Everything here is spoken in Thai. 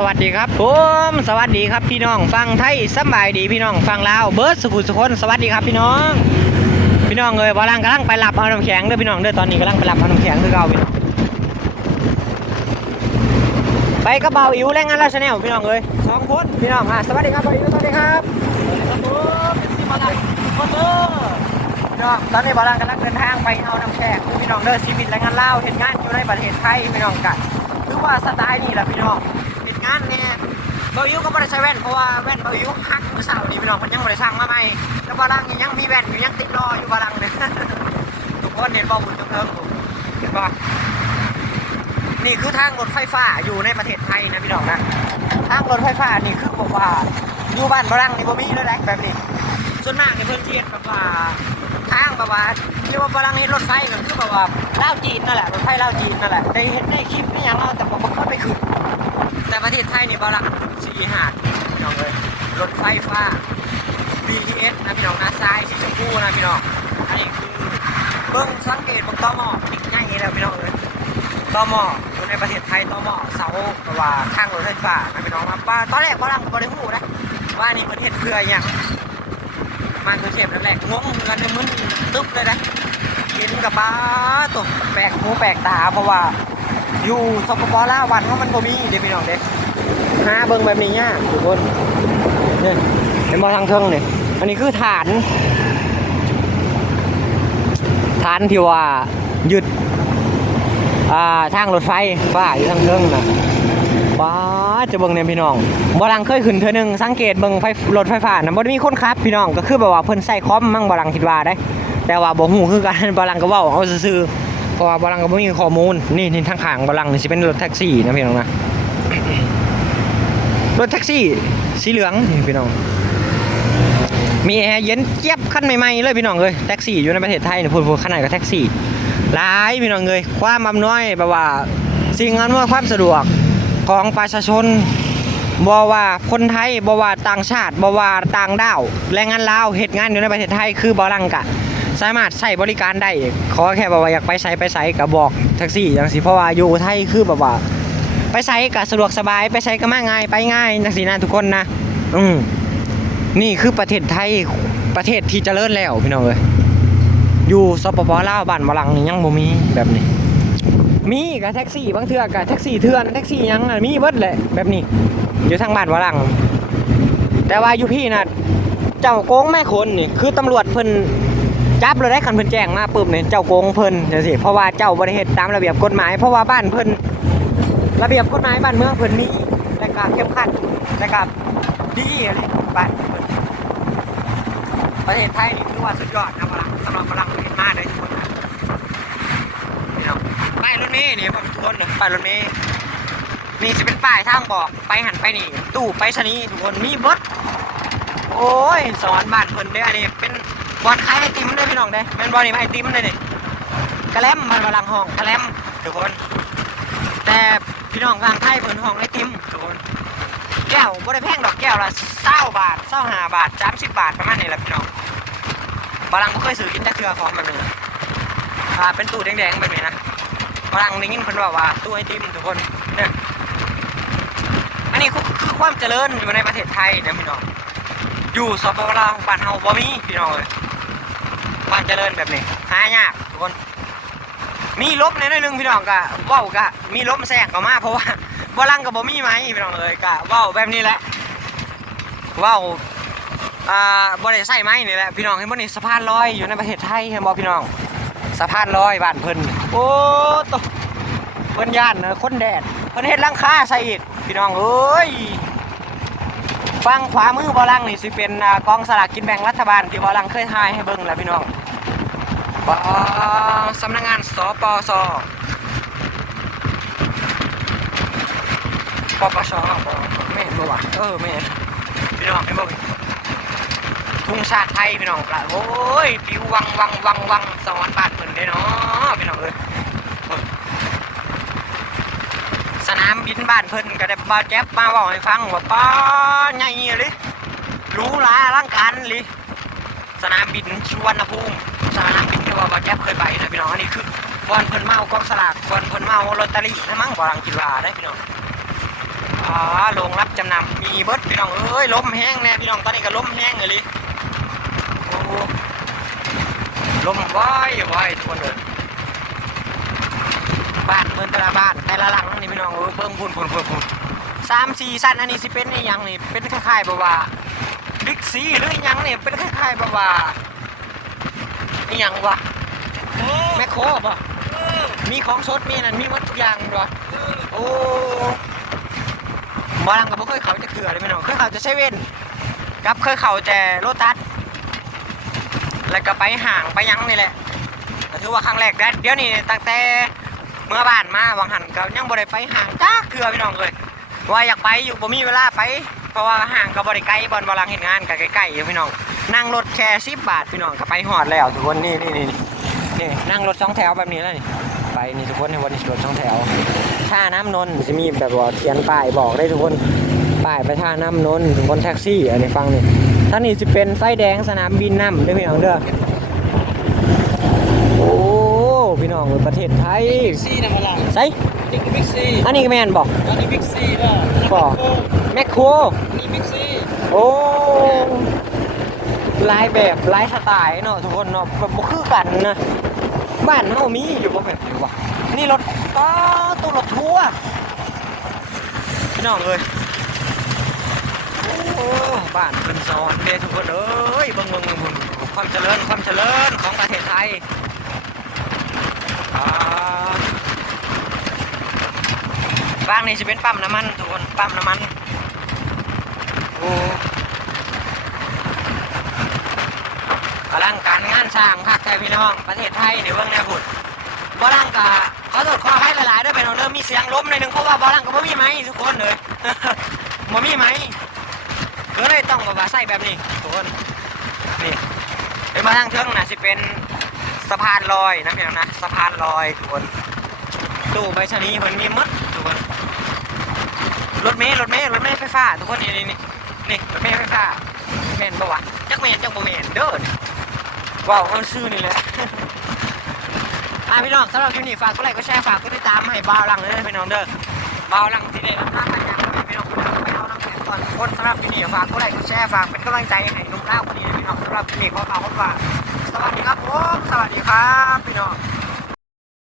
สวัสดีครับผมสวัสดีครับพี่น้องฟังไทยสบายดีพี่น้องฟังลาวเบิร์ดสุขุสุคนสวัสดีครับพี่น้องเลยกำลังไปรับเอาน้ำแข็งเด้อพี่น้องเด้อตอนนี้กำลังไปรับเอาน้ำแข็งคือเก่าพี่น้องไปกระเป๋าอิ๋วแรงงานราชแนลพี่น้องเลย2 คนพี่น้องสวัสดีครับอิ๋วสวัสดีครับที่มาลังคนเด้อพี่น้องตอนนี้บาลังกำลังเดินทางไปเอาน้ำแข็งพี่น้องเด้อชีวิตแรงงานลาวเห็นงานอยู่ในประเทศไทยพี่น้องกันคือว่าสไตล์นี่แหละพี่น้องงานเนี่ยเบาอิ๋วก็ไม่ได้ใช้แว่นเพราะว่าแว่นเบาอิ๋วหักเมื่อเช้านี้พี่น้องมันยังไม่ได้สั่งมาใหม่แล้วบาลังยังมีแว่นอยู่ยังติดรออยู่บาลังเนี่ยทุกคนเห็นบ่บุญจงเทิงเห็นบ่นี่คือทางรถไฟฟ้าอยู่ในประเทศไทยนะพี่น้องนะทางรถไฟฟ้านี่คือบอกว่าอยู่บ้านบาลังนี่บ่มีเลยนะแบบนี้ส่วนมากในพื้นที่แบบว่าทางแบบว่าที่ว่าบาลังนี่รถไฟก็คือแบบว่าลาวจีนนั่นแหละรถไฟลาวจีนนั่นแหละได้เห็นในคลิปนี่อย่างเราแต่ผมก็ไปขึ้นแต่ประเทศไทยนี่บาลัง4 หาดพี่น้องเลยรถไฟฟ้า BTS นะพี่น้องนะซ้ายสีชมพูนะพี่น้องอันนี้คือเบิ้งสังเกตบนตมอีกง่ายแล้วพี่น้องเลยตมอยู่ในประเทศไทยตมเสาแบบว่าข้างรถไฟฟ้านะพี่น้องครับว่าตอนแรกบาลังบริหูนะว่านี่ประเทศเพื่ออย่างมันคือเทปแรกงงกันในมึนตึ๊บเลยนะเห็นกับป้าตัวแปลกหูแปลกตาเพราะว่าอยู่สปปลาววันเขามันบ่มีเด็กพี่น้องเด็กหาเบิ่งแบบนี้เนี่ยทุกคนเนี่ยเป็นบ่ทางเทิงเนี่ยอันนี้คือฐานที่ว่ายึดทางรถไฟฟ้าอยู่ทางเทิงนะว้าจะเบิ่งเนี่ยพี่น้องบ่ลังเคยขึ้นเทื่อนึงสังเกตเบิ่งรถไฟฟ้านะบ่ได้มีคนขับพี่น้องก็คือแบบว่าเพิ่นใส่คอมมั่งบ่ลังคิดว่าได้แต่ว่าบ่ฮู้คือกันบ่ลังก็เว้าเอาซื่อเพราะว่าบาลังก็ไม่มีข้อมูลนี่ทางข้างบาลังนี่สิเป็นรถแท็กซี่นะพี่น้องนะรถแท็กซี่สีเหลืองนี่พี่น้องมีแอร์เย็นเจี๊ยบคันใหม่ๆเลยพี่น้องเลยแท็กซี่อยู่ในประเทศไทยเนี่ยพูดขนาดกับแท็กซี่หลายพี่น้องเลยความอำนวยแบบว่าสิ่งอำนวยความสะดวกของประชาชนบ่ว่าคนไทยบ่ว่าต่างชาติบ่ว่าต่างดาวแรงงานลาวเหตุงานอยู่ในประเทศไทยคือบาลังกะสามารถใช้บริการได้ขอแค่แบบว่าอยากไปไสก็บอกแท็กซี่อย่างสิเพราะว่าอยู่ไทยคือแบบว่าไปไสก็สะดวกสบายไปไสก็มาง่ายไปง่ายจังซี่นะทุกคนนะนี่คือประเทศไทยประเทศที่เจริญแล้วพี่น้องเอ้ยอยู่สปปลาวบ้านบาลังนี่ยังบ่มีแบบนี้มีกับแท็กซี่บางเทื่อกับแท็กซี่เถื่อนแท็กซี่ยังมีเบิดแหละแบบนี้อยู่ทางบ้านบาลังแต่ว่าอยู่พี่น่ะเจ้าโกงแม่คนนี่คือตำรวจเพิ่นจับเลยได้คันเพิ่นแจ้งมาปุ๊บเนี่ยเจ้าโกงเพิ่นจังซี่เพราะว่าเจ้าบ่ได้เฮ็ดตามระเบียบกฎหมายเพราะว่าบ้านเพิ่นระเบียบกฎหมายบ้านเมืองเพิ่นมีและก็เข้มขัดและก็ดีอะไรบ้านประเทศไทยนี่ถือว่าสุดยอดนะบาลังสำหรับพลังประเทศมาเลยทุกคนนี่เนาะป้ายรถเมล์นี่บ่ทุกคนป้ายรถเมล์นี่สิเป็นป้ายทางบอกไปหันไปนี่ตู้ไปรษณีย์ทุกคนมีเบิดโอ้ยสอนบ้านเพิ่นเด้ออันนี้เป็นบอลขายไอติมเลยพี่น้องเด้แม่นบอลนี่ไอติมเลยนี่กระแลมมันบาลังห้องกระแลมทุกคนแต่พี่น้องทางไทยเพิ่นห้องไอติมทุกคนแก้วบ่ได้แพงดอกแก้วละ20 บาท25 บาท30 บาทประมาณนี้แหละพี่น้องบาลังบ่เคยซื้อกินแต่เทื่อของแบบนี้เป็นตู้แดงๆแบบนี้นะบาลังได้ยินเพิ่นว่าตู้ไอติมทุกคนเนี่ยอันนี้คือความเจริญอยู่ในประเทศไทยนะพี่น้องอยู่สปปลาวบ้านเฮาบ่มีพี่น้องเลยบ้านเจริญแบบนี้หายากทุกคนมีลบในนึงพี่น้องก็เว้าก็มีลบแทรกเข้ามาเพราะว่าบาลังก็บ่มีไหมพี่น้องเลยก็เว้าแบบนี้แหละเว้าบ่ได้ใส่ไม้นี่แหละพี่น้องเห็นบ่นี่สะพานลอยอยู่ในประเทศไทยเห็นบ่พี่น้องสะพานลอยบ้านเพิ่นโอ้ตเพิ่นย่านคนแดดเพิ่นเฮ็ดหลังคาใส่อีกพี่น้องเอ้ยฝั่งขวามือบาลังนี่สิเป็นกองสลากกินแบ่งรัฐบาลที่บาลังเคยทายให้เบิ่งแล้วพี่น้องสำนักงานสปสปปชไม่เห็นบ่วะไม่เห็นพี่น้องไม่เบิ่งทุ่งชาติไทยพี่น้องละโอ้ยปิววังสวรรค์บ้านเพิ่นเด้เนาะพี่น้องเอ้ยสนามบินบ้านเพิ่นก็ได้บ่าวแจ๊บมาบอกให้ฟังว่าป้าใหญ่เลยรู้หลายอลังการเลยสนามบินสุวรรณภูมิสนามบินที่ว่าบ่าวแจ๊บเคยไปนะพี่น้องอันนี้คือบอลเพิ่นเมากองสลากบอลเพิ่นเมาลอตเตอรี่นะมั้งบอลังกีฬาได้พี่น้อง อ๋อโรงรับจำนำมีเบิร์ดพี่น้องเอ้ยล้มแห้งแน่พี่น้องตอนนี้ก็ล้มแห้งเลยโอ้ล้มว้ายทุกคนเลยบ้านเมืองแต่ละบ้านแต่ละหลังนี่พี่น้องเพิ่งพุ่น3-4สั้นอันนี้สิเป็นนี่ยังนี่เป็นคล้ายๆแบบว่าบิ๊กซีหรือยังนี่เป็นคล้ายๆแบบว่านี่ยังวะแมคโครป่ะมีของสดมีนั่นมีหมดทุกอย่างด้วยโอ้บาลังกับบ่เคยเขาจะเกลือเลยพี่น้องเคยเขาจะเซเว่นกับเคยเขาแต่โลตัสแล้วก็ไปห่างไปยังนี่แหละก็ถือว่าครั้งแรกได้เดี๋ยวนี้ตั้งแต่เมื่อบ้านมาวังหันก็ยังบ่ได้ไปห่างจ้าเกลือพี่น้องเลยว่าอยากไปอยู่บ่มีเวลาไปเพราะว่าห่างก็บ่ได้ไกลบอลบาลังเห็นงานก็ใกล้ๆอยู่พี่น้องนั่งรถแค่10 บาทพี่น้องก็ไปหอดแล้วทุกคนนี่นั่งรถ2 แถวแบบนี้แล้วนี่ไปนี่ทุกคนในวันนี้รถ2 แถวท่าน้ำนนท์จะมีแบบว่าเขียนป้ายบอกได้ทุกคนป้ายไปท่าน้ำนนท์ทุกคนแท็กซี่อันนี้ฟังนี่ท่านนี่จะเป็นไฟแดงสนามบินน้ำด้วยพี่น้องเด้อโอ้พี่น้องประเทศไทยบิ๊กซีนะพลังใช่นี่คือบิ๊กซี อันนี้ก็แมนบอก อันนี้บิ๊กซีป่ะบอกแมคโครอันนี้บิ๊กซีโอ้ลายแบบลายสไตล์เนาะทุกคนเนาะแบบบ่คือกันนะบ้านเฮามีอยู่บ่แม่นอยู่บ่นี่รถตู้รถทัวร์พี่น้องเอ้ยโอ้บ้านเป็นซอนเด้ทุกคนเอ้ยเบิ่งความเจริญของประเทศไทยบ้านนี้จะเป็นปั๊มน้ำมันทุกคนปั๊มน้ำมันโอ้อลังการงานสร้างภาคไทยพี่น้องประเทศไทยเดี๋ยวเบิ่งแนวหุ่นบอลังกะขอโทษขอให้หลายๆด้วยเป็นเริ่มมีเสียงล้มในหนึ่งเพราะว่าบอลังก็ไม่มีไม้ทุกคนเลย ไม่มีไม้ก็เลยต้องแบบว่าใส่แบบนี้ทุกคนนี่เป็นมาทางเทิงนะสิเป็นสะพานลอยนะพี่น้องนะสะพานลอยทุกคนตู้ใบชะนีมันมีมัดทุกคนรถเมล์ไฟฟ้าทุกคนนี่รถเมล์ไฟฟ้าแมนปะวะจักแมนจักบ่แมนเด้อว้าวเอาชื่อนี่แหละพี่น้องสำหรับคลิปนี้ฝากกดไลค์กดแชร์ฝากกดติดตามให้บ่าวหลังเลยพี่น้องเด้อบ่าวหลังที่ได้รับหน้าที่การพี่น้องเอาน้ำแข็งก่อนคนสำหรับคลิปนี้ฝากกดไลค์กดแชร์ฝากเป็นกำลังใจให้นุ่มเล่าคนนี้พี่น้องสำหรับคลิปนี้ขอกล่าวคำว่าสวัสดีครับผมสวัสดีครับพี่น้อง